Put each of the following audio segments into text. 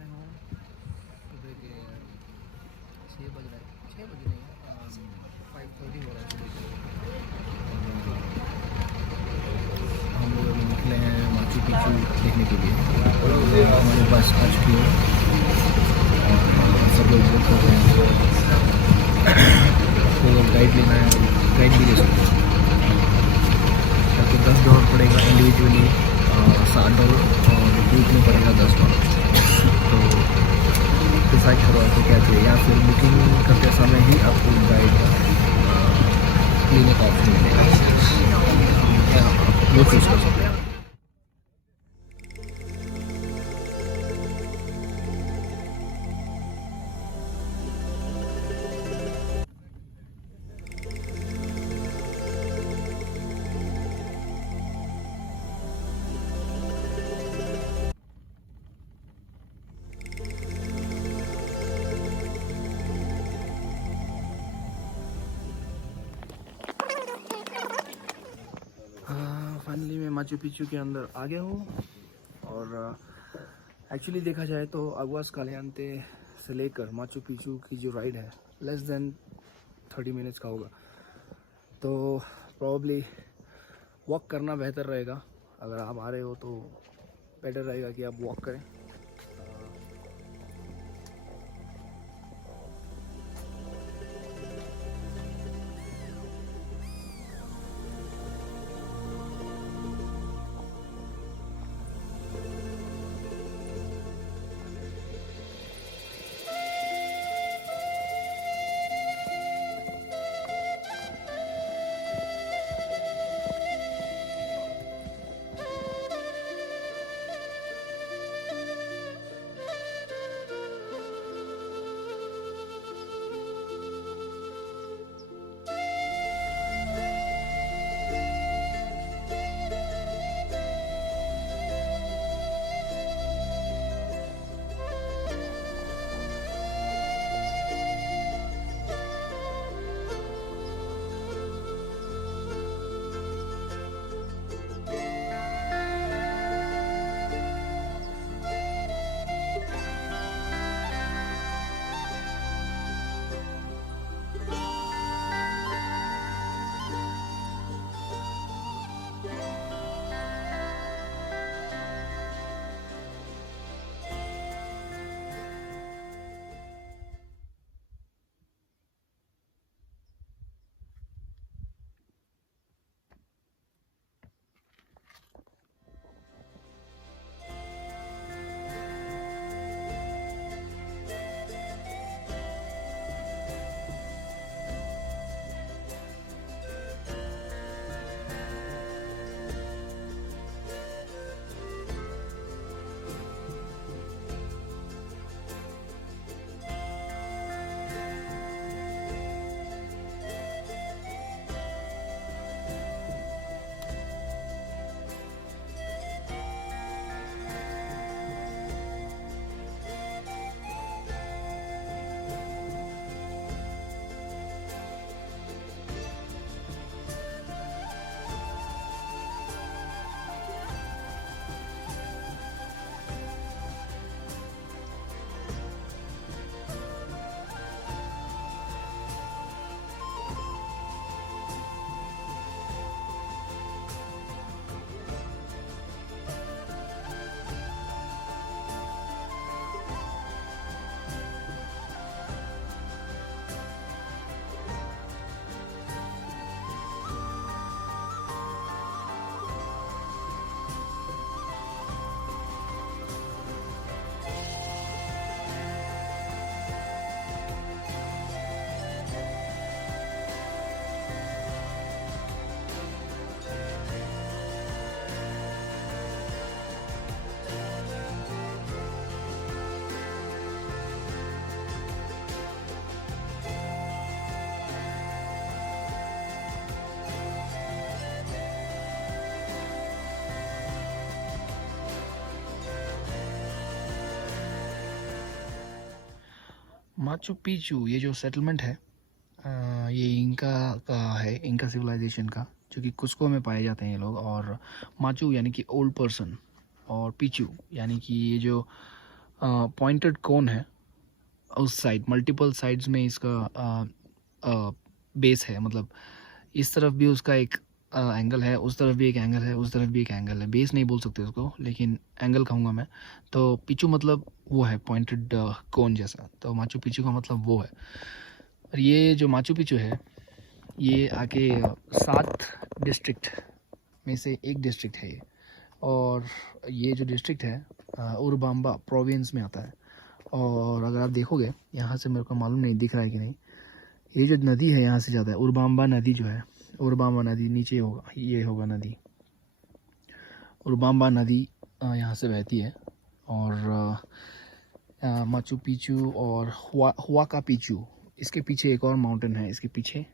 मैं हूँ सुबह के 6 बज रहे हैं, 6 बज नहीं 5:30 हो रहा है सुबह के। हम लोग अभी निकले हैं माचू पिच्चू देखने के लिए। हमारे पास आ चुकी है, सब लोग बुक कर रहे हैं। तो गाइड लेना है, गाइड भी ले सकते हैं। सबको $10 पड़ेगा इंडिविजुअली, $7 और ग्रुप में पड़ेगा $10। तो डिसाइड करो आपको क्या चाहिए, या फिर बुकिंग करते समय ही आपको गाइड लेने का ऑप्शन मिलेगा, वो चूज़ कर सकते हैं। फाइनली मैं माचू पिच्चू के अंदर आ गया हूँ। और एक्चुअली देखा जाए तो अगुआस कालियांते से लेकर माचू पिच्चू की जो राइड है लेस देन 30 मिनट्स का होगा। तो प्रॉब्ली वॉक करना बेहतर रहेगा। अगर आप आ रहे हो तो बेटर रहेगा कि आप वॉक करें। माचू पिच्चू ये जो सेटलमेंट है, ये इंका का है, इंका सिविलाइजेशन का, जो कि कुस्को में पाए जाते हैं ये लोग। और माचू यानी कि ओल्ड पर्सन, और पिच्चू यानी कि ये जो पॉइंटेड कोन है उस साइड, मल्टीपल साइड्स में इसका बेस है, मतलब इस तरफ भी उसका एक एंगल है, उस तरफ भी एक एंगल है, उस तरफ भी एक एंगल है। बेस नहीं बोल सकते उसको, लेकिन एंगल कहूँगा मैं। तो पिचू मतलब वो है पॉइंटेड कोन जैसा, तो माचू पिचू का मतलब वो है। और ये जो माचू पिचू है ये आके 7 डिस्ट्रिक्ट में से एक डिस्ट्रिक्ट है ये। और ये जो डिस्ट्रिक्ट है उरबाम्बा प्रोविंस में आता है। और अगर आप देखोगे यहाँ से, मेरे को मालूम नहीं दिख रहा है कि नहीं, ये जो नदी है यहाँ से ज़्यादा है, उरबाम्बा नदी जो है, उरबाम्बा नदी नीचे होगा, ये होगा नदी, उरबाम्बा नदी यहाँ से बहती है। और माचू पिचू और हुआका पिचू, इसके पीछे एक और माउंटेन है इसके पीछे,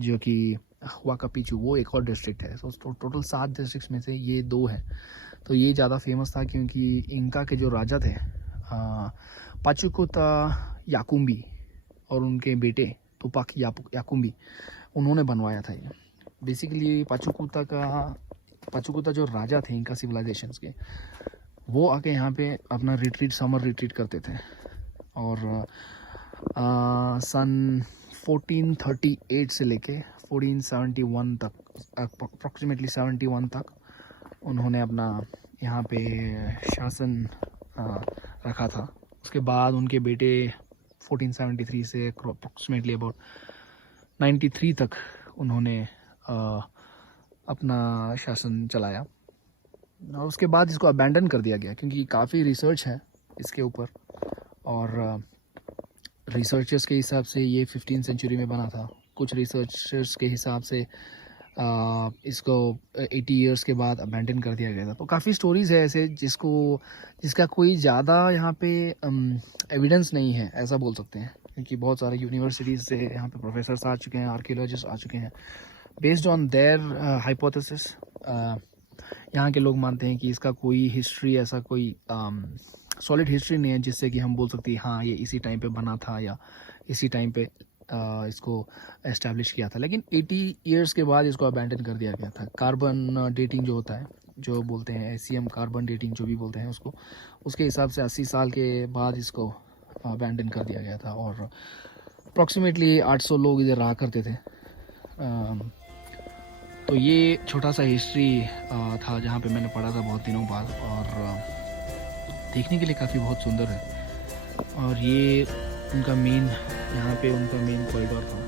जो कि हुआका पिचू, वो एक और डिस्ट्रिक्ट है। तो टोटल 7 डिस्ट्रिक्ट में से ये 2 है। तो ये ज़्यादा फेमस था क्योंकि इनका के जो राजा थे पाचुकुता याकुम्बी और उनके बेटे तुपाक याकुम्बी, उन्होंने बनवाया था ये। बेसिकली पाचुकुता जो राजा थे इनका सिविलाइजेशंस के, वो आके यहाँ पे अपना रिट्रीट, समर रिट्रीट करते थे। और सन 1438 से लेके 1471 तक, अप्रॉक्सीमेटली 71 तक उन्होंने अपना यहाँ पे शासन रखा था। उसके बाद उनके बेटे 1473 से अप्रॉक्सीमेटली अबाउट 93 तक उन्होंने अपना शासन चलाया। और उसके बाद इसको अबैंडन कर दिया गया क्योंकि काफ़ी रिसर्च है इसके ऊपर। और रिसर्चर्स के हिसाब से ये 15th सेंचुरी में बना था, कुछ रिसर्चर्स के हिसाब से इसको 80 इयर्स के बाद अबैंडन कर दिया गया था। तो काफ़ी स्टोरीज़ है ऐसे जिसका कोई ज़्यादा यहाँ पे एविडेंस नहीं है, ऐसा बोल सकते हैं, क्योंकि बहुत सारे यूनिवर्सिटीज़ से यहाँ पे प्रोफेसर्स आ चुके हैं, आर्कियोलॉजिस्ट आ चुके हैं। बेस्ड ऑन देयर हाइपोथेसिस यहाँ के लोग मानते हैं कि इसका कोई हिस्ट्री, ऐसा कोई सॉलिड हिस्ट्री नहीं है जिससे कि हम बोल सकते हैं हाँ ये इसी टाइम पे बना था या इसी टाइम पे इसको एस्टैब्लिश किया था। लेकिन 80 इयर्स के बाद इसको अबैंडन कर दिया गया था। कार्बन डेटिंग जो होता है, जो बोलते हैं एसीएम कार्बन डेटिंग जो भी बोलते हैं उसको, उसके हिसाब से 80 साल के बाद इसको अबैंडन कर दिया गया था। और अप्रॉक्सीमेटली 800 लोग इधर रहा करते थे। तो ये छोटा सा हिस्ट्री था जहाँ पे मैंने पढ़ा था बहुत दिनों बाद, और देखने के लिए काफ़ी बहुत सुंदर है। और ये उनका मेन, यहाँ पे उनका मेन कॉरिडोर था।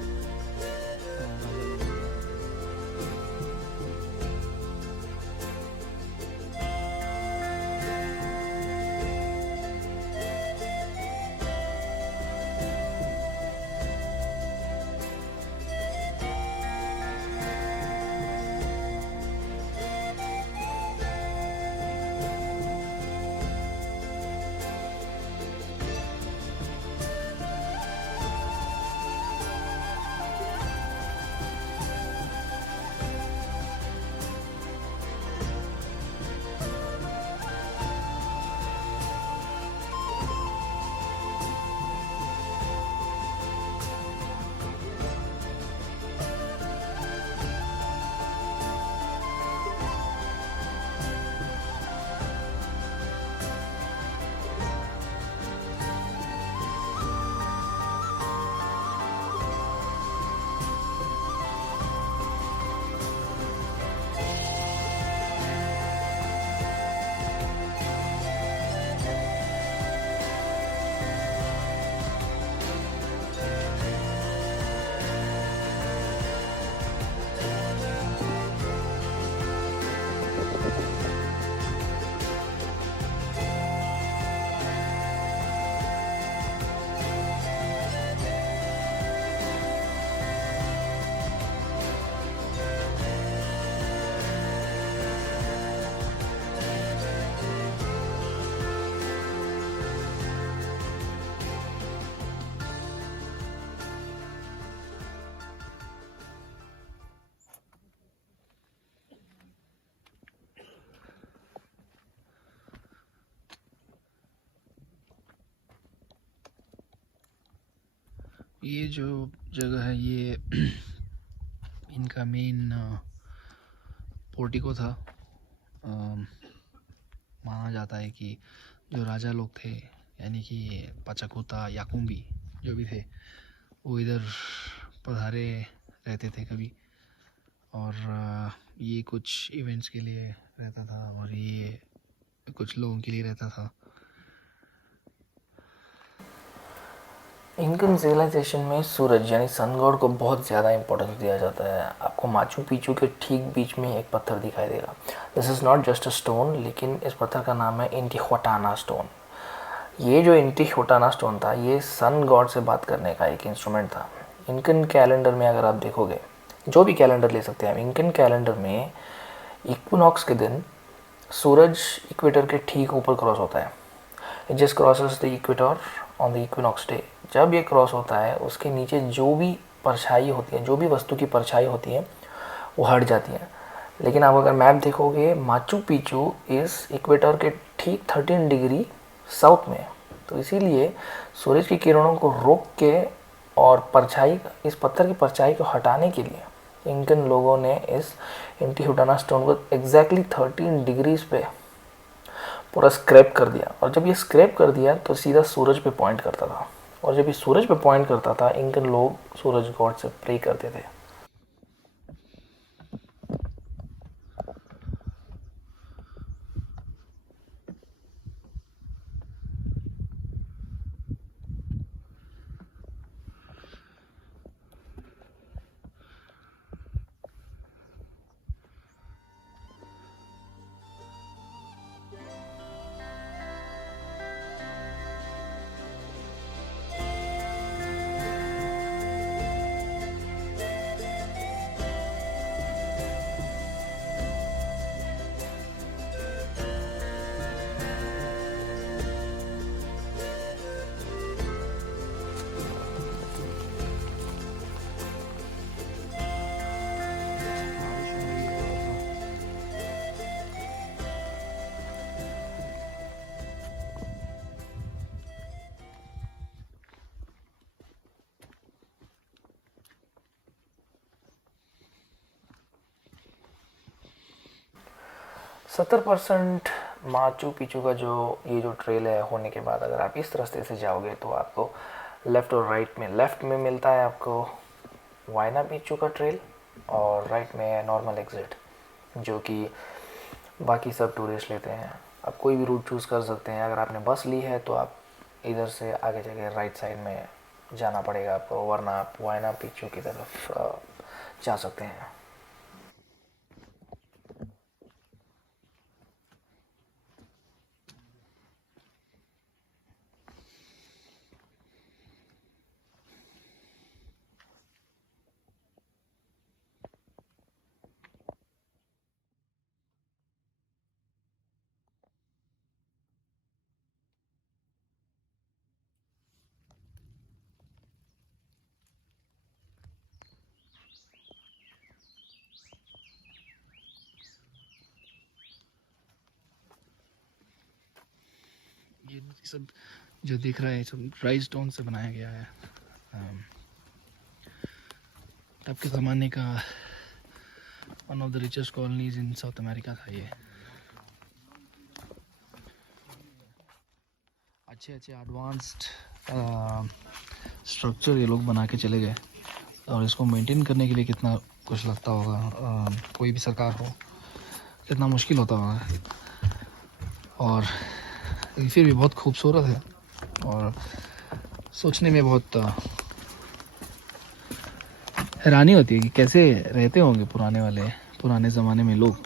ये जो जगह है ये इनका मेन पोर्टिको था। माना जाता है कि जो राजा लोग थे यानी कि पाचाकुता याकुम्बी जो भी थे वो इधर पधारे रहते थे कभी। और ये कुछ इवेंट्स के लिए रहता था और ये कुछ लोगों के लिए रहता था। इंकन सिविलाइजेशन में सूरज यानी सन गॉड को बहुत ज़्यादा इंपॉर्टेंस दिया जाता है। आपको माचू पिचू के ठीक बीच में एक पत्थर दिखाई देगा। This is not just a stone, लेकिन इस पत्थर का नाम है इंटिहुआटाना स्टोन। ये जो इंटिहुआटाना स्टोन था ये सन गॉड से बात करने का एक इंस्ट्रूमेंट था। इंकन कैलेंडर में अगर आप देखोगे, जो भी कैलेंडर ले सकते हैं, इंकन कैलेंडर में इक्विनॉक्स के दिन सूरज इक्वेटर के ठीक ऊपर क्रॉस होता है। It just crosses the equator on the equinox day. जब ये क्रॉस होता है उसके नीचे जो भी परछाई होती है, जो भी वस्तु की परछाई होती है वो हट जाती है। लेकिन आप अगर मैप देखोगे, माचू पिचू इस इक्वेटर के ठीक 13 डिग्री साउथ में। तो इसीलिए सूरज की किरणों को रोक के और परछाई, इस पत्थर की परछाई को हटाने के लिए इंकन लोगों ने इस इंटिहुटाना स्टोन को एग्जैक्टली 13 डिग्रीज पे पूरा स्क्रैप कर दिया। और जब ये स्क्रैप कर दिया तो सीधा सूरज पे पॉइंट करता था। और जब ये सूरज पे पॉइंट करता था, इंकन लोग सूरज गॉड से प्रे करते थे। सत्तर परसेंट माचू पिचू का जो ये जो ट्रेल है होने के बाद, अगर आप इस रास्ते से जाओगे तो आपको लेफ़्ट और राइट में, लेफ़्ट में मिलता है आपको वायना पिचू का ट्रेल और राइट में है नॉर्मल एग्जिट, जो कि बाकी सब टूरिस्ट लेते हैं। आप कोई भी रूट चूज़ कर सकते हैं। अगर आपने बस ली है तो आप इधर से आगे जाके राइट साइड में जाना पड़ेगा आपको, वरना आप वायना पिचू की तरफ जा सकते हैं। ये सब जो दिख रहा है सब ड्राई स्टोन से बनाया गया है। तब के ज़माने का one of the richest colonies in south America था ये। अच्छे अच्छे एडवांस्ड स्ट्रक्चर ये लोग बना के चले गए, और इसको मेंटेन करने के लिए कितना कुछ लगता होगा। कोई भी सरकार हो, कितना मुश्किल होता होगा। और फिर भी बहुत खूबसूरत है और सोचने में बहुत हैरानी होती है कि कैसे रहते होंगे पुराने ज़माने में लोग।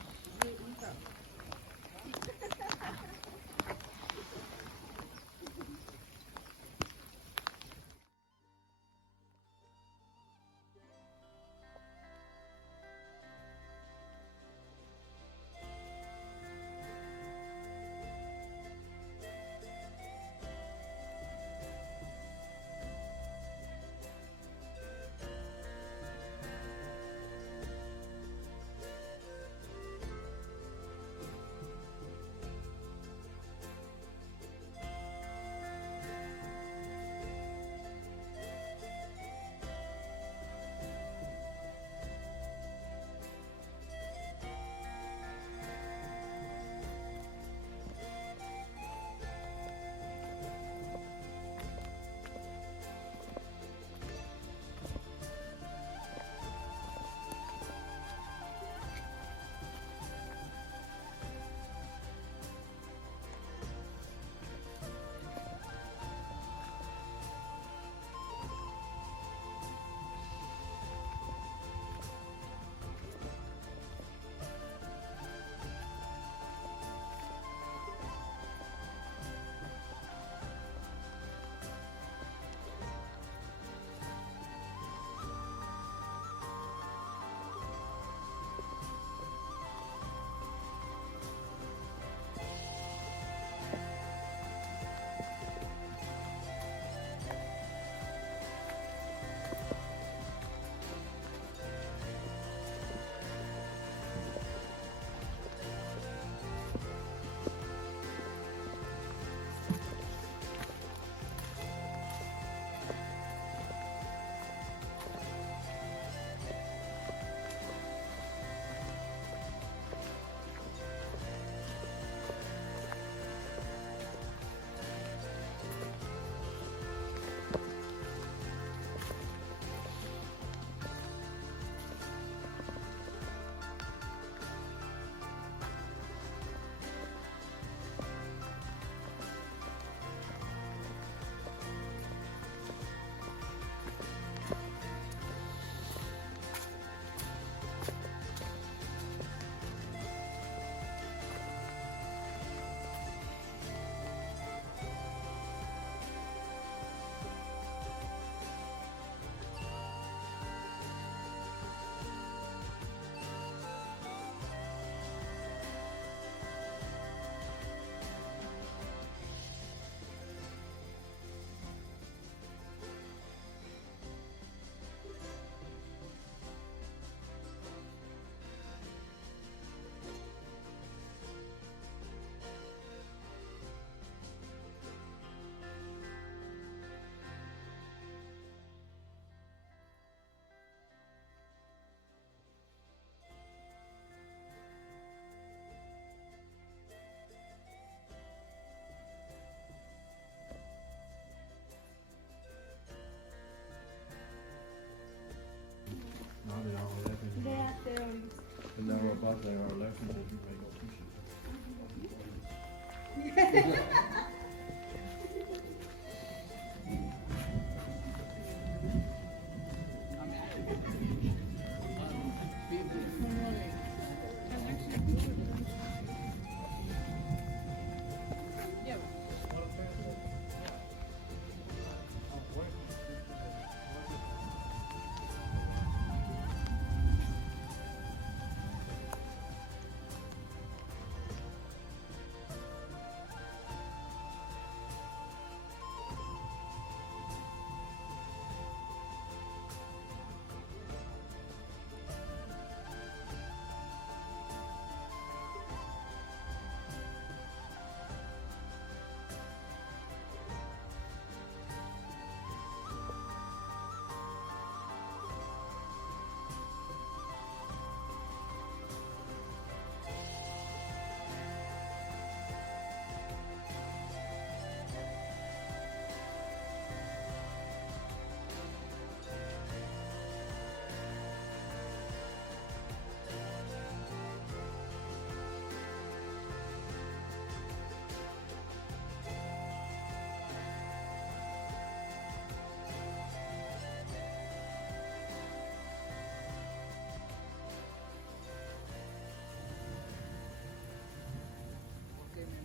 they are laughing that you made up sushi.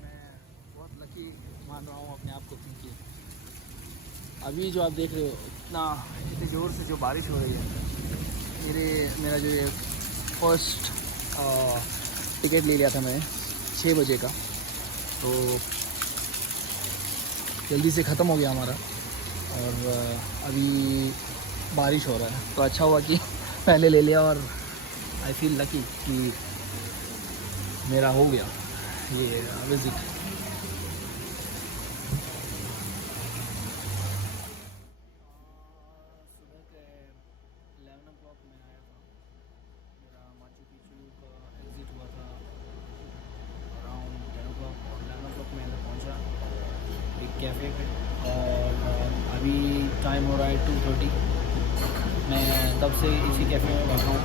मैं बहुत लकी मान रहा हूँ अपने आप को, क्योंकि अभी जो आप देख रहे हो इतनी ज़ोर से जो बारिश हो रही है, मेरा जो ये फर्स्ट टिकट ले लिया था मैं 6 बजे का, तो जल्दी से ख़त्म हो गया हमारा, और अभी बारिश हो रहा है, तो अच्छा हुआ कि पहले ले लिया, और आई फील लकी कि मेरा हो गया ये विज़िट। सुबह के 11 o'clock में आया था, मेरा माचू पिचू का एग्ज़िट हुआ था अराउंड 10 o'clock, और 11 o'clock में अंदर पहुंचा एक कैफ़े पे, और अभी टाइम हो रहा है 2:30। मैं तब से इसी कैफ़े में बैठा हूँ,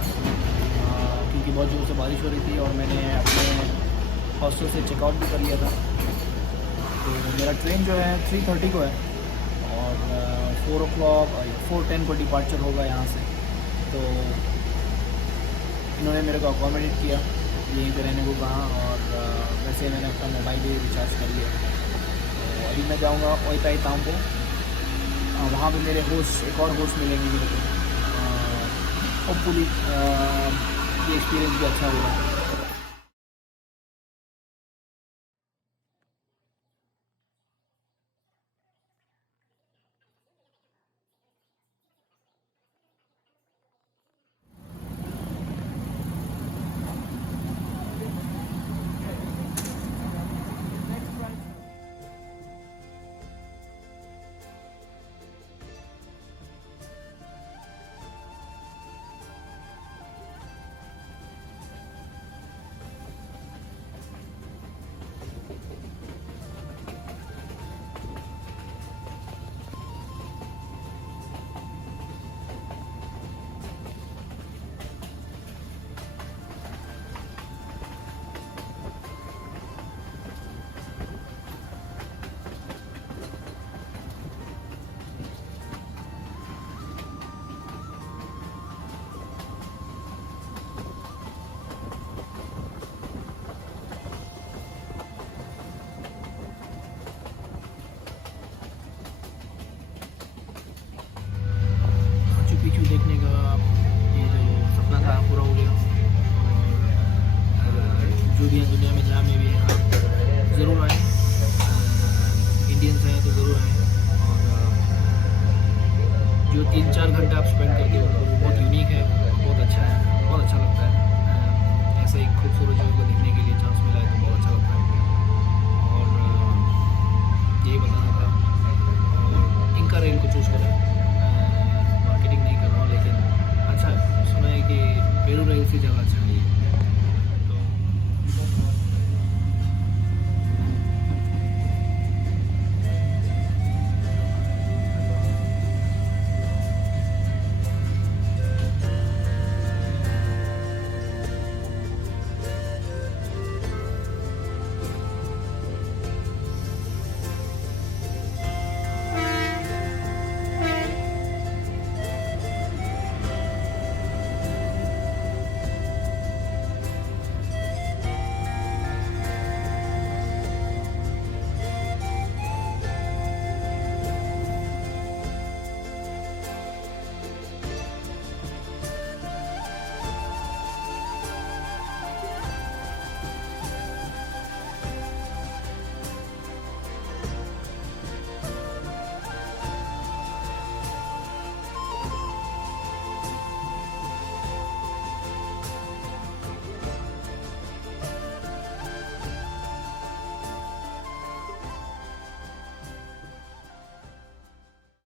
क्योंकि बहुत ज़ोर से बारिश हो रही थी, और मैंने अपने हॉस्टल से चेकआउट भी कर लिया था। तो मेरा ट्रेन जो है 3:30 को है, और 4 o'clock 4:10 को डिपार्चर होगा यहाँ से। तो इन्होंने मेरे को अकोमोडेट किया, यहीं पे रहने को कहा, और वैसे मैंने अपना मोबाइल भी रिचार्ज कर लिया। तो अभी मैं जाऊँगा ओइताई टाउन पे, वहाँ पे मेरे होस्ट, एक और होस्ट मिलेंगे मेरे को। होपफुली ये एक्सपीरियंस भी अच्छा होगा। देखने का ये जो सपना था पूरा हो गया, और जो भी है दुनिया में जहाँ में भी है